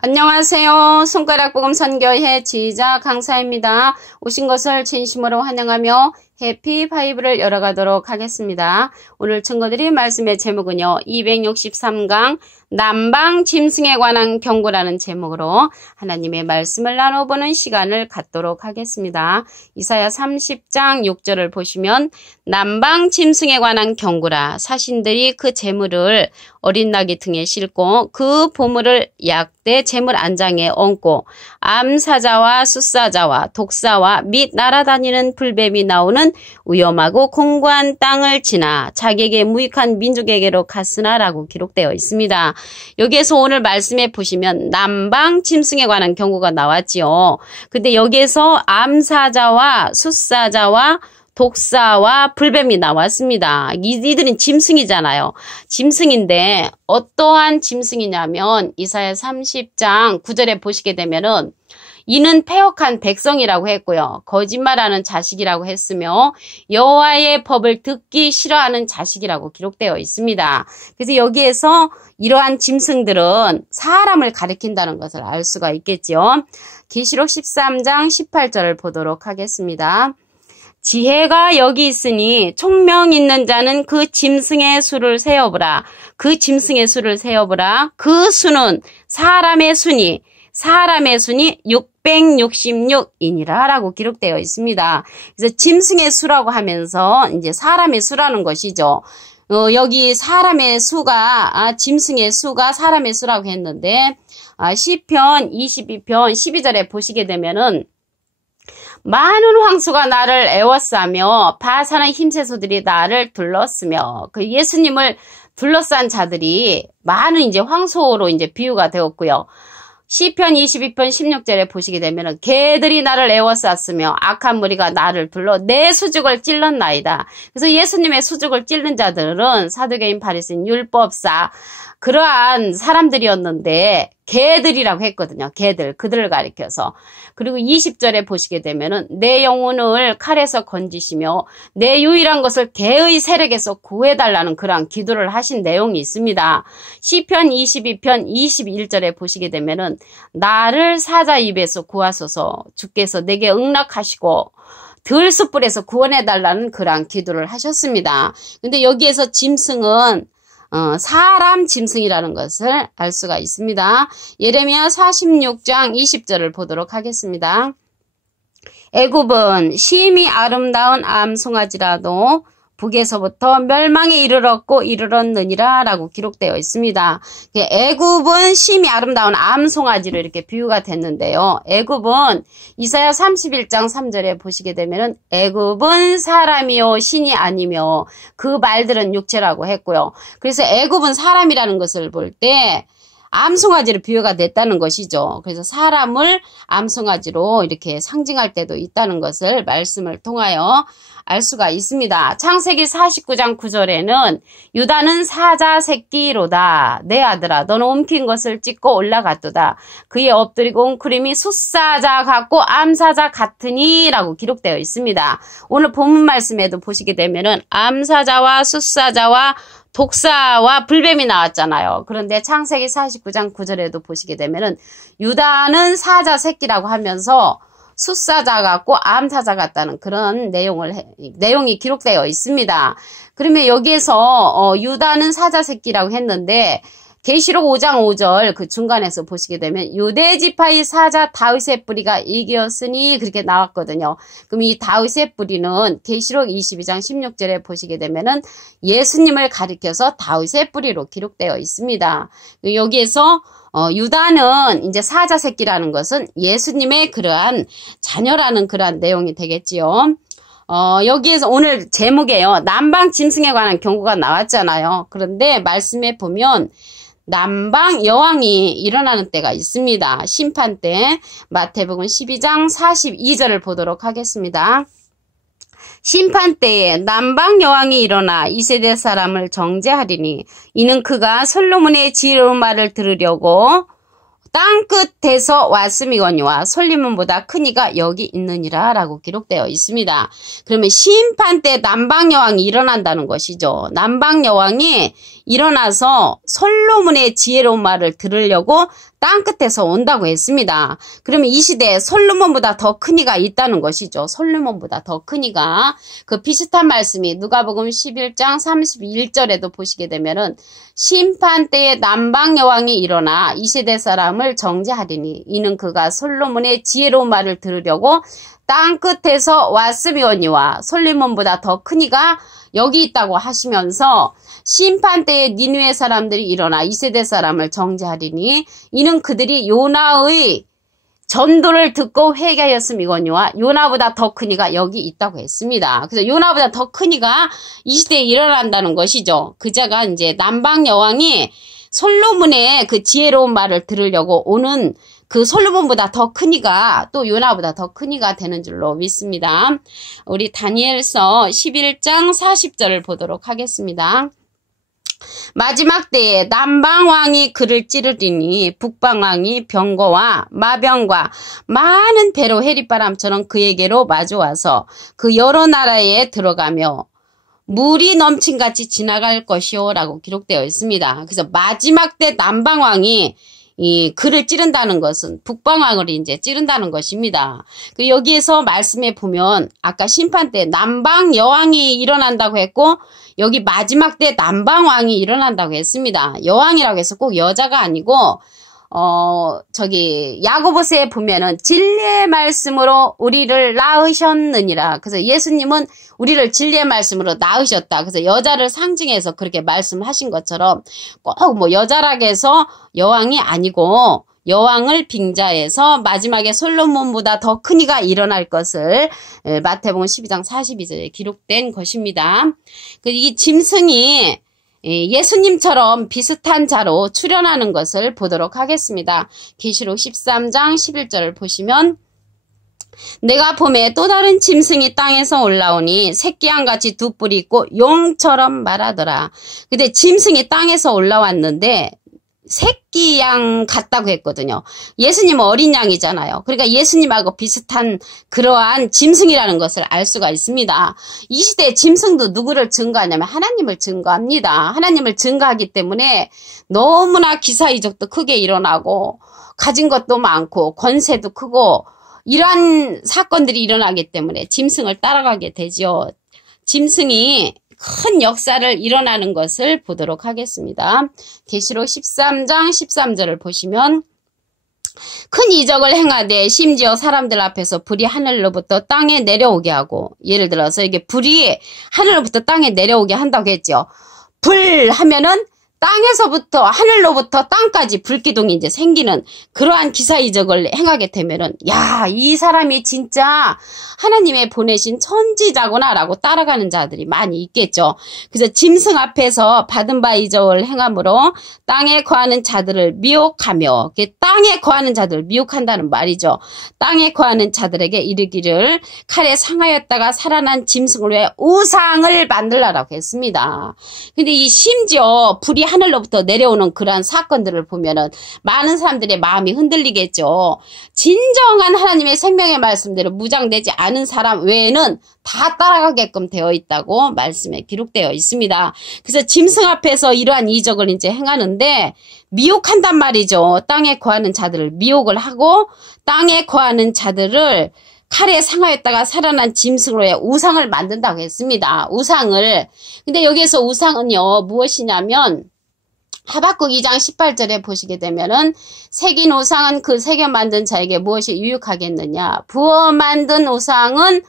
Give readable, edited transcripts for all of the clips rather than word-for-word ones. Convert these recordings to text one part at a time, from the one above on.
안녕하세요. 손가락복음 선교회 지휘자 강사입니다. 오신 것을 진심으로 환영하며 해피 바이블을 열어가도록 하겠습니다. 오늘 증거드릴 말씀의 제목은요. 263강 남방 짐승에 관한 경고라는 제목으로 하나님의 말씀을 나눠보는 시간을 갖도록 하겠습니다. 이사야 30장 6절을 보시면 남방 짐승에 관한 경고라 사신들이 그 제물을 어린 나귀 등에 싣고 그 보물을 약대 제물 안장에 얹고 암사자와 숫사자와 독사와 및 날아다니는 불뱀이 나오는 위험하고 공고한 땅을 지나 자기에게 무익한 민족에게로 갔으나 라고 기록되어 있습니다. 여기에서 오늘 말씀에 보시면 남방 짐승에 관한 경고가 나왔지요. 근데 여기에서 암사자와 숫사자와 독사와 불뱀이 나왔습니다. 이들은 짐승이잖아요. 짐승인데 어떠한 짐승이냐면 이사야 30장 9절에 보시게 되면은 이는 패역한 백성이라고 했고요. 거짓말하는 자식이라고 했으며 여호와의 법을 듣기 싫어하는 자식이라고 기록되어 있습니다. 그래서 여기에서 이러한 짐승들은 사람을 가리킨다는 것을 알 수가 있겠죠. 계시록 13장 18절을 보도록 하겠습니다. 지혜가 여기 있으니 총명 있는 자는 그 짐승의 수를 세어보라. 그 짐승의 수를 세어보라. 그 수는 사람의 수니 666이니라 라고 기록되어 있습니다. 그래서 짐승의 수라고 하면서 이제 사람의 수라는 것이죠. 여기 사람의 수가 짐승의 수가 사람의 수라고 했는데 시편 22편 12절에 보시게 되면은 많은 황소가 나를 애워싸며 바산의 힘세소들이 나를 둘렀으며 그 예수님을 둘러싼 자들이 많은 이제 황소로 이제 비유가 되었고요. 시편 22편 16절에 보시게 되면은 개들이 나를 애워쌌으며 악한 무리가 나를 둘러 내 수죽을 찔렀나이다. 그래서 예수님의 수죽을 찔른 자들은 사두개인 바리새인 율법사 그러한 사람들이었는데 개들이라고 했거든요. 개들, 그들을 가리켜서. 그리고 20절에 보시게 되면은 내 영혼을 칼에서 건지시며 내 유일한 것을 개의 세력에서 구해달라는 그러한 기도를 하신 내용이 있습니다. 시편 22편 21절에 보시게 되면은 나를 사자 입에서 구하소서 주께서 내게 응락하시고 들숯불에서 구원해달라는 그러한 기도를 하셨습니다. 근데 여기에서 짐승은 사람 짐승이라는 것을 알 수가 있습니다. 예레미야 46장 20절을 보도록 하겠습니다. 애굽은 심히 아름다운 암송아지라도 북에서부터 멸망에 이르렀느니라 라고 기록되어 있습니다. 애굽은 심히 아름다운 암송아지로 이렇게 비유가 됐는데요. 애굽은 이사야 31장 3절에 보시게 되면은 애굽은 사람이요 신이 아니며 그 말들은 육체라고 했고요. 그래서 애굽은 사람이라는 것을 볼 때 암송아지로 비유가 됐다는 것이죠. 그래서 사람을 암송아지로 이렇게 상징할 때도 있다는 것을 말씀을 통하여 알 수가 있습니다. 창세기 49장 9절에는 유다는 사자 새끼로다. 내 아들아 너는 옮긴 것을 찢고 올라갔도다. 그의 엎드리고 웅크림이 숫사자 같고 암사자 같으니 라고 기록되어 있습니다. 오늘 본문 말씀에도 보시게 되면은 암사자와 숫사자와 독사와 불뱀이 나왔잖아요. 그런데 창세기 49장 9절에도 보시게 되면은 유다는 사자 새끼라고 하면서 숫사자 같고 암사자 같다는 그런 내용이 기록되어 있습니다. 그러면 여기에서 유다는 사자 새끼라고 했는데 계시록 5장 5절 그 중간에서 보시게 되면 유대 지파의 사자 다윗의 뿌리가 이기었으니 그렇게 나왔거든요. 그럼 이 다윗의 뿌리는 계시록 22장 16절에 보시게 되면은 예수님을 가리켜서 다윗의 뿌리로 기록되어 있습니다. 여기에서 유다는 이제 사자 새끼라는 것은 예수님의 그러한 자녀라는 그러한 내용이 되겠지요. 여기에서 오늘 제목에요. 남방 짐승에 관한 경고가 나왔잖아요. 그런데 말씀에 보면 남방 여왕이 일어나는 때가 있습니다. 심판 때 마태복음 12장 42절을 보도록 하겠습니다. 심판 때에 남방 여왕이 일어나 이세대 사람을 정죄하리니 이는 그가 솔로몬의 지혜로운 말을 들으려고 땅끝에서 왔음이거니와 솔리몬보다 큰 이가 여기 있느니라 라고 기록되어 있습니다. 그러면 심판 때 남방여왕이 일어난다는 것이죠. 남방여왕이 일어나서 솔로몬의 지혜로운 말을 들으려고 땅끝에서 온다고 했습니다. 그러면 이 시대에 솔로몬보다 더 큰 이가 있다는 것이죠. 솔로몬보다 더 큰 이가. 그 비슷한 말씀이 누가복음 11장 31절에도 보시게 되면은 심판 때에 남방여왕이 일어나 이 시대 사람을 정죄하리니 이는 그가 솔로몬의 지혜로운 말을 들으려고 땅끝에서 왔으며니와 솔로몬보다 더 큰 이가 여기 있다고 하시면서 심판 때에 니느웨 사람들이 일어나 이 세대 사람을 정죄하리니 이는 그들이 요나의 전도를 듣고 회개하였음이거니와 요나보다 더 큰 이가 여기 있다고 했습니다. 그래서 요나보다 더 큰 이가 이 시대에 일어난다는 것이죠. 그자가 이제 남방 여왕이 솔로몬의 그 지혜로운 말을 들으려고 오는 그 솔로몬보다 더 큰 이가 또 요나보다 더 큰 이가 되는 줄로 믿습니다. 우리 다니엘서 11장 40절을 보도록 하겠습니다. 마지막 때에 남방왕이 그를 찌르리니 북방왕이 병거와 마병과 많은 배로 해릿바람처럼 그에게로 마주와서 그 여러 나라에 들어가며 물이 넘친같이 지나갈 것이요 라고 기록되어 있습니다. 그래서 마지막 때 남방왕이 이 그를 찌른다는 것은 북방왕을 이제 찌른다는 것입니다. 그 여기에서 말씀에 보면 아까 심판 때 남방 여왕이 일어난다고 했고 여기 마지막 때 남방왕이 일어난다고 했습니다. 여왕이라고 해서 꼭 여자가 아니고 야고보서에 보면은 진리의 말씀으로 우리를 낳으셨느니라. 그래서 예수님은 우리를 진리의 말씀으로 낳으셨다. 그래서 여자를 상징해서 그렇게 말씀하신 것처럼 꼭 뭐 여자라고 해서 여왕이 아니고 여왕을 빙자해서 마지막에 솔로몬보다 더 큰 이가 일어날 것을 마태복음 12장 42절에 기록된 것입니다. 이 짐승이 예수님처럼 비슷한 자로 출현하는 것을 보도록 하겠습니다. 계시록 13장 11절을 보시면 내가 봄에 또 다른 짐승이 땅에서 올라오니 새끼양같이 두 뿔이 있고 용처럼 말하더라. 근데 짐승이 땅에서 올라왔는데 새끼양 같다고 했거든요. 예수님은 어린 양이잖아요. 그러니까 예수님하고 비슷한 그러한 짐승이라는 것을 알 수가 있습니다. 이 시대에 짐승도 누구를 증거하냐면 하나님을 증거합니다. 하나님을 증거하기 때문에 너무나 기사이적도 크게 일어나고 가진 것도 많고 권세도 크고 이러한 사건들이 일어나기 때문에 짐승을 따라가게 되죠. 짐승이 큰 역사를 일어나는 것을 보도록 하겠습니다. 계시록 13장 13절을 보시면 큰 이적을 행하되 심지어 사람들 앞에서 불이 하늘로부터 땅에 내려오게 하고 예를 들어서 이게 불이 하늘로부터 땅에 내려오게 한다고 했죠. 불 하면은 땅에서부터 하늘로부터 땅까지 불기둥이 이제 생기는 그러한 기사이적을 행하게 되면은 야, 이 사람이 진짜 하나님의 보내신 천지자구나 라고 따라가는 자들이 많이 있겠죠. 그래서 짐승 앞에서 받은 바 이적을 행함으로 땅에 거하는 자들을 미혹하며 땅에 거하는 자들을 미혹한다는 말이죠. 땅에 거하는 자들에게 이르기를 칼에 상하였다가 살아난 짐승을 위해 우상을 만들라라고 했습니다. 근데 이 심지어 불이 하늘로부터 내려오는 그러한 사건들을 보면은 많은 사람들의 마음이 흔들리겠죠. 진정한 하나님의 생명의 말씀대로 무장되지 않은 사람 외에는 다 따라가게끔 되어 있다고 말씀에 기록되어 있습니다. 그래서 짐승 앞에서 이러한 이적을 이제 행하는데 미혹한단 말이죠. 땅에 거하는 자들을 미혹을 하고 땅에 거하는 자들을 칼에 상하였다가 살아난 짐승으로 해 우상을 만든다고 했습니다. 우상을. 근데 여기에서 우상은요 무엇이냐면 하박국 2장 18절에 보시게 되면은 새긴 우상은 그 새겨 만든 자에게 무엇이 유익하겠느냐. 부어 만든 우상은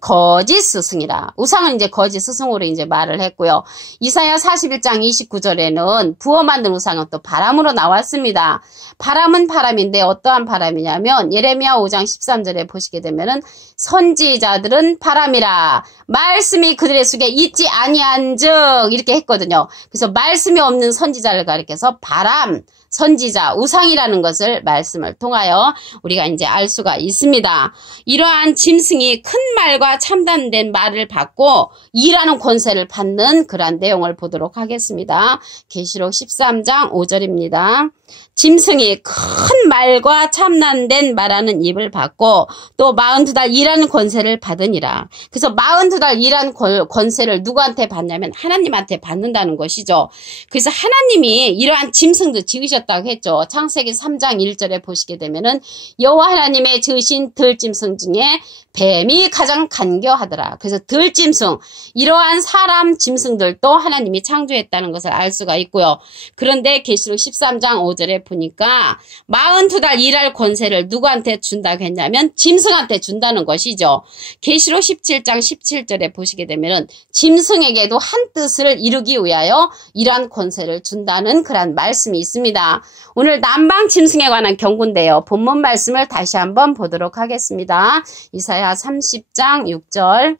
거짓 스승이라. 우상은 이제 거짓 스승으로 이제 말을 했고요. 이사야 41장 29절에는 부어 만든 우상은 또 바람으로 나왔습니다. 바람은 바람인데 어떠한 바람이냐면 예레미야 5장 13절에 보시게 되면은 선지자들은 바람이라. 말씀이 그들의 속에 있지 아니한즉 이렇게 했거든요. 그래서 말씀이 없는 선지자를 가리켜서 바람, 선지자, 우상이라는 것을 말씀을 통하여 우리가 이제 알 수가 있습니다. 이러한 짐승이 큰 말과 참담된 말을 받고 일하는 권세를 받는 그런 내용을 보도록 하겠습니다. 계시록 13장 5절입니다. 짐승이 큰 말과 참담된 말하는 입을 받고 또 42달 일하는 권세를 받으니라. 그래서 42달 일하는 권세를 누구한테 받냐면 하나님한테 받는다는 것이죠. 그래서 하나님이 이러한 짐승도 지으셨다고 했죠. 창세기 3장 1절에 보시게 되면은 여호와 하나님의 지으신 들짐승 중에 뱀이 가장 간교하더라. 그래서 들짐승, 이러한 사람 짐승들도 하나님이 창조했다는 것을 알 수가 있고요. 그런데 계시록 13장 5절에 보니까 42달 일할 권세를 누구한테 준다고 했냐면 짐승한테 준다는 것이죠. 계시록 17장 17절에 보시게 되면은 짐승에게도 한 뜻을 이루기 위하여 이러한 권세를 준다는 그런 말씀이 있습니다. 오늘 남방 짐승에 관한 경고인데요. 본문 말씀을 다시 한번 보도록 하겠습니다. 이사야 30장 6절.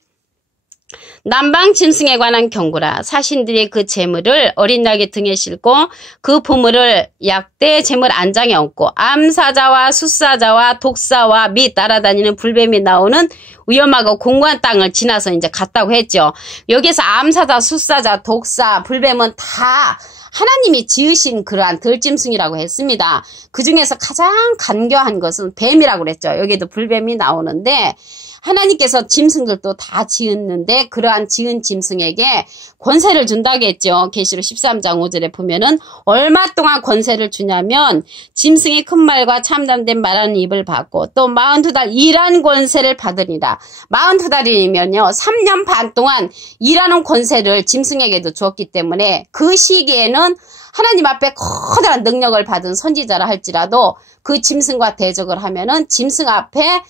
남방 짐승에 관한 경고라. 사신들이 그 재물을 어린 낙의 등에 싣고 그 보물을 약대 재물 안장에 얹고 암사자와 숫사자와 독사와 및 날아다니는 불뱀이 나오는 위험하고 공고한 땅을 지나서 이제 갔다고 했죠. 여기서 암사자, 숫사자, 독사, 불뱀은 다 하나님이 지으신 그러한 들짐승이라고 했습니다. 그 중에서 가장 간교한 것은 뱀이라고 그랬죠. 여기도 불뱀이 나오는데 하나님께서 짐승들도 다 지었는데 그러한 지은 짐승에게 권세를 준다고 했죠. 계시록 13장 5절에 보면은 얼마 동안 권세를 주냐면 짐승이 큰 말과 참담된 말하는 입을 받고 또 42달 일한 권세를 받으리라. 42달이면요 3년 반 동안 일하는 권세를 짐승에게도 주었기 때문에 그 시기에는 하나님 앞에 커다란 능력을 받은 선지자라 할지라도 그 짐승과 대적을 하면은 짐승 앞에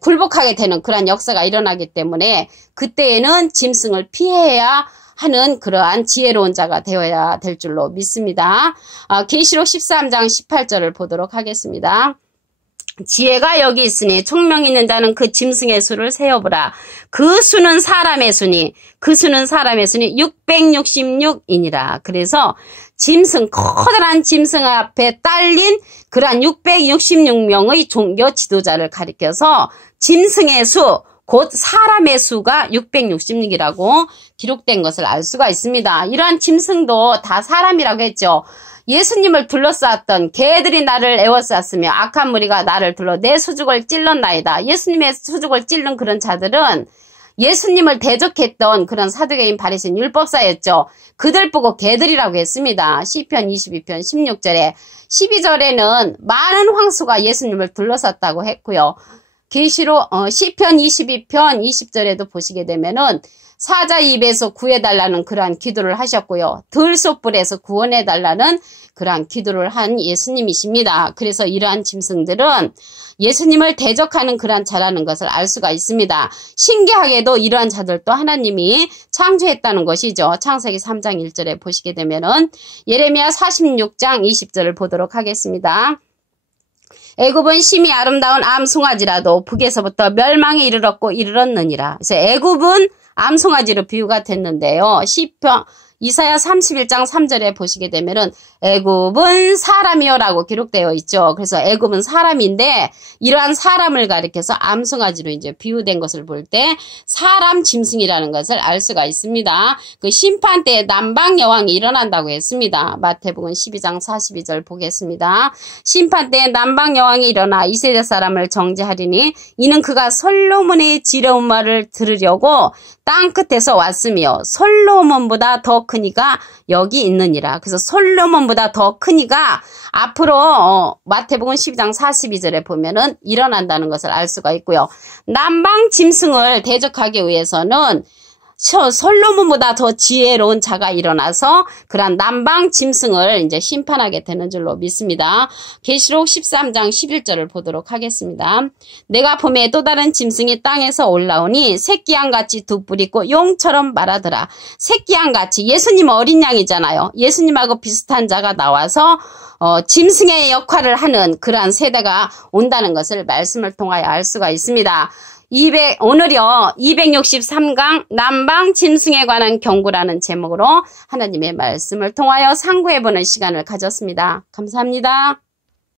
굴복하게 되는 그러한 역사가 일어나기 때문에 그때에는 짐승을 피해야 하는 그러한 지혜로운 자가 되어야 될 줄로 믿습니다. 계시록 13장 18절을 보도록 하겠습니다. 지혜가 여기 있으니 총명 있는 자는 그 짐승의 수를 세어보라. 그 수는 사람의 수니 666이니라. 그래서 짐승, 커다란 짐승 앞에 딸린 그러한 666명의 종교 지도자를 가리켜서 짐승의 수, 곧 사람의 수가 666이라고 기록된 것을 알 수가 있습니다. 이러한 짐승도 다 사람이라고 했죠. 예수님을 둘러쌌던 개들이 나를 에워쌌으며 악한 무리가 나를 둘러 내 수죽을 찔렀나이다. 예수님의 수죽을 찔른 그런 자들은 예수님을 대적했던 그런 사두개인 바리새인 율법사였죠. 그들 보고 개들이라고 했습니다. 시편 22편 16절에 12절에는 많은 황소가 예수님을 둘러쌌다고 했고요. 계시록 시편 22편 20절에도 보시게 되면은 사자 입에서 구해달라는 그러한 기도를 하셨고요. 들소불에서 구원해달라는 그러한 기도를 한 예수님이십니다. 그래서 이러한 짐승들은 예수님을 대적하는 그러한 자라는 것을 알 수가 있습니다. 신기하게도 이러한 자들도 하나님이 창조했다는 것이죠. 창세기 3장 1절에 보시게 되면은 예레미야 46장 20절을 보도록 하겠습니다. 애굽은 심히 아름다운 암송아지라도 북에서부터 멸망에 이르렀느니라. 그래서 애굽은 암송아지로 비유가 됐는데요. 이사야 31장 3절에 보시게 되면은 애굽은 사람이요라고 기록되어 있죠. 그래서 애굽은 사람인데 이러한 사람을 가리켜서 암송아지로 이제 비유된 것을 볼 때 사람 짐승이라는 것을 알 수가 있습니다. 그 심판 때에 남방 여왕이 일어난다고 했습니다. 마태복음 12장 42절 보겠습니다. 심판 때에 남방 여왕이 일어나 이스라엘 사람을 정죄하리니 이는 그가 솔로몬의 지혜로운 말을 들으려고 땅 끝에서 왔으며 솔로몬보다 더 크니가 여기 있느니라. 그래서 솔로몬보다 더 크니가 앞으로 마태복음 12장 42절에 보면은 일어난다는 것을 알 수가 있고요. 남방 짐승을 대적하기 위해서는 솔로몬보다 더 지혜로운 자가 일어나서 그러한 남방 짐승을 이제 심판하게 되는 줄로 믿습니다. 계시록 13장 11절을 보도록 하겠습니다. 내가 봄에 또 다른 짐승이 땅에서 올라오니 새끼양같이 두 뿔 있고 용처럼 말하더라. 새끼양같이 예수님 어린 양이잖아요. 예수님하고 비슷한 자가 나와서 짐승의 역할을 하는 그러한 세대가 온다는 것을 말씀을 통하여 알 수가 있습니다. 오늘요 263강 남방 짐승에 관한 경고라는 제목으로 하나님의 말씀을 통하여 상고해보는 시간을 가졌습니다. 감사합니다.